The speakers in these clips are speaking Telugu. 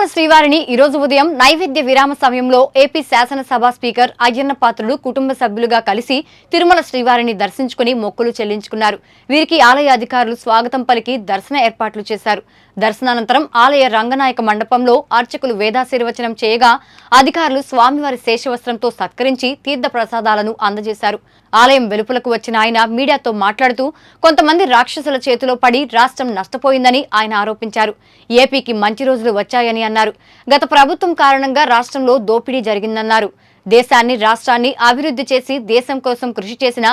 తిరుమల శ్రీవారిని ఈ రోజు ఉదయం నైవేద్య విరామ సమయంలో ఏపీ శాసనసభ స్పీకర్ అయ్యన్న పాత్రుడు కుటుంబ సభ్యులుగా కలిసి తిరుమల శ్రీవారిని దర్శించుకుని మొక్కులు చెల్లించుకున్నారు. వీరికి ఆలయ అధికారులు స్వాగతం పలికి దర్శన ఏర్పాట్లు చేశారు. దర్శనానంతరం ఆలయ రంగనాయక మండపంలో అర్చకులు వేదాశీర్వచనం చేయగా అధికారులు స్వామివారి శేషవస్త్రంతో సత్కరించి తీర్థ ప్రసాదాలను అందజేశారు. ఆలయం వెలుపలకు వచ్చిన ఆయన మీడియాతో మాట్లాడుతూ కొంతమంది రాక్షసుల చేతిలో పడి రాష్ట్రం నష్టపోయిందని ఆయన ఆరోపించారు. ఏపీకి మంచి రోజులు వచ్చాయని అన్నారు. గత ప్రభుత్వం కారణంగా రాష్ట్రంలో దోపిడీ జరిగిందన్నారు. దేశాన్ని రాష్ట్రాన్ని అభివృద్ధి చేసి దేశం కోసం కృషి చేసిన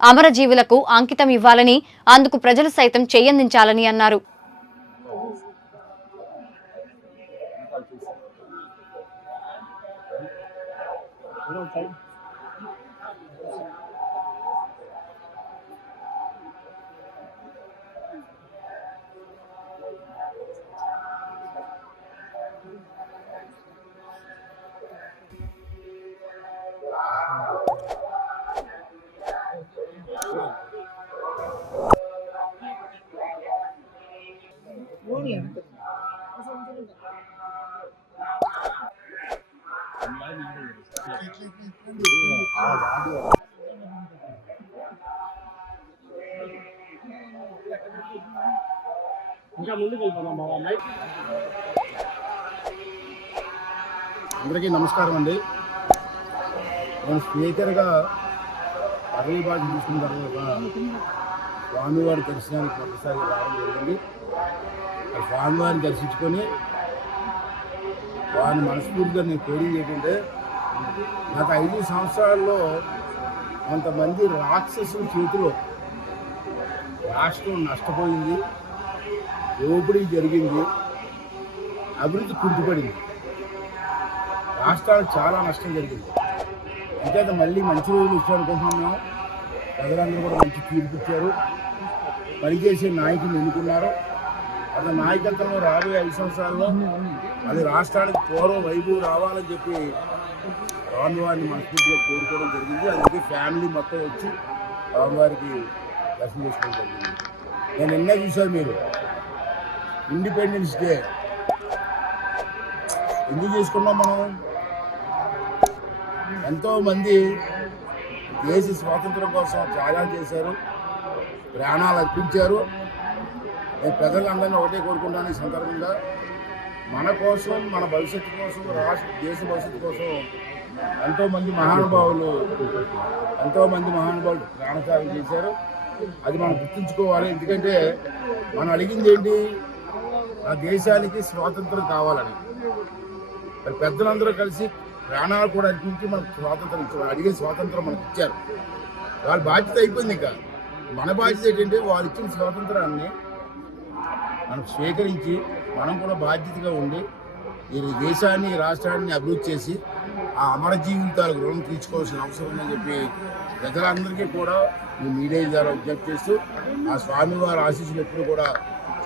అమరజీవులకు అంకితం ఇవ్వాలని, అందుకు ప్రజలు సైతం చెయ్యందించాలని అన్నారు. అందరికీ నమస్కారం అండి. నేను స్పీకర్గా పదవి బాధ్యత తీసుకున్న తర్వాత స్వామివారి దర్శనానికి ఒకసారి రావడం జరిగింది. స్వామివారిని దర్శించుకొని వారిని మనస్ఫూర్తిగా నేను కోరింది ఏంటంటే, గత 5 సంవత్సరాల్లో కొంతమంది రాక్షసుల చేతిలో రాష్ట్రం నష్టపోయింది, దోపిడీ జరిగింది, అభివృద్ధి కుంటుపడింది, రాష్ట్రానికి చాలా నష్టం జరిగింది. అంతేత మళ్ళీ మంచి రోజులు ఇచ్చారనుకుంటున్నాం. మేము ప్రజలందరూ కూడా మంచి తీర్పు ఇచ్చారు, పనిచేసే నాయకులు ఎన్నుకున్నారు. అతని నాయకత్వంలో రాబోయే 5 సంవత్సరాల్లో అది రాష్ట్రానికి పూర్వ వైభవం రావాలని చెప్పి స్వామివారిని మనస్ఫూర్తిగా కోరుకోవడం జరిగింది. అందుకే ఫ్యామిలీ మొత్తం వచ్చి స్వామివారికి దర్శనం చేసుకోవడం జరిగింది. నేను నిన్నే చూశాను, మీరు ఇండిపెండెన్స్ డే ఎందుకు చేసుకున్నాం? మనం ఎంతోమంది దేశ స్వాతంత్రం కోసం త్యాగాలు చేశారు, ప్రాణాలు అర్పించారు. నేను ప్రజలందరినీ ఒకటే కోరుకుంటాను, ఈ సందర్భంగా మన కోసం, మన భవిష్యత్తు కోసం, దేశ భవిష్యత్తు కోసం ఎంతోమంది మహానుభావులు ప్రాణత్యాగం చేశారు. అది మనం గుర్తుంచుకోవాలి. ఎందుకంటే మనం అడిగింది ఏంటి? ఆ దేశానికి స్వాతంత్రం కావాలని. మరి పెద్దలందరూ కలిసి ప్రాణాలు కూడా అర్పించి మనకు స్వాతంత్రం ఇచ్చారు. అడిగే స్వాతంత్రం మనకు ఇచ్చారు. వాళ్ళ బాధ్యత అయిపోయింది. ఇంకా మన బాధ్యత ఏంటంటే వాళ్ళు ఇచ్చిన స్వాతంత్రాన్ని మనం స్వీకరించి మనం కూడా బాధ్యతగా ఉండి ఈ దేశాన్ని, రాష్ట్రాన్ని అభివృద్ధి చేసి ఆ అమర జీవితాలకు రుణం తీర్చుకోవాల్సిన అవసరం ఉందని చెప్పి ప్రజలందరికీ కూడా ఈ మీడియా ద్వారా విజ్ఞప్తి చేస్తూ, ఆ స్వామివారి ఆశీస్సులు ఎప్పుడు కూడా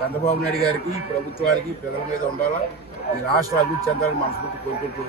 చంద్రబాబు నాయుడు గారికి, ప్రభుత్వానికి, ప్రజల మీద ఉండాలా. ఈ రాష్ట్ర అభివృద్ధి చెందాలని మనస్ఫూర్తి కోరుకుంటూ